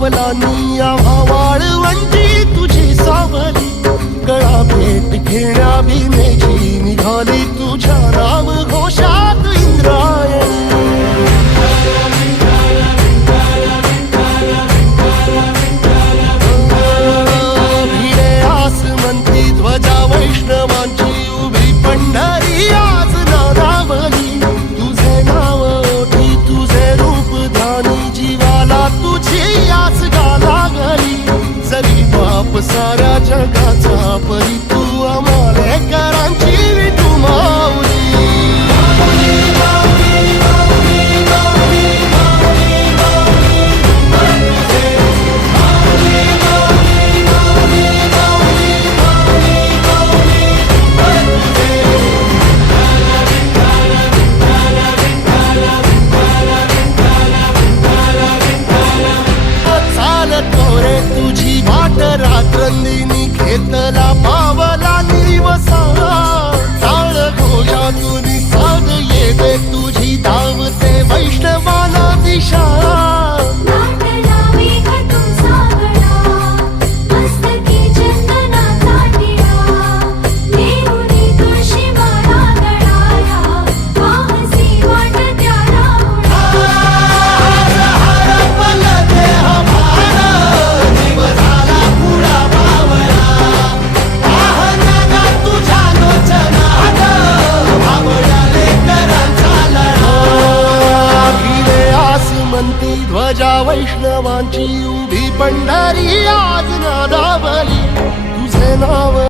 पावलांनी आम्हा वाळवंटी तुझी सावली गळा भेट घेण्या भीमेची निघाली तुझ्या नाम घोषात इंद्रायणी भिडे आसमंती ध्वजा वैष्णवांची उभी पंढरी आज नादावली तुझे नाव ओठी तुझे रूप ध्यानी जीवाला तुझी आस गा लागली जरी बाप साऱ्या जगाचा परी तू आम्हालेकरांची विठू माऊली तुझी वाट रात्रंदिनी घेतला पावला निवसा टाळ घोषातून साध येते तुझी धावते वैष्णवाला दिशा ध्वजा वैष्णवांची उभी पंढरी आज नादावली तुझे नाव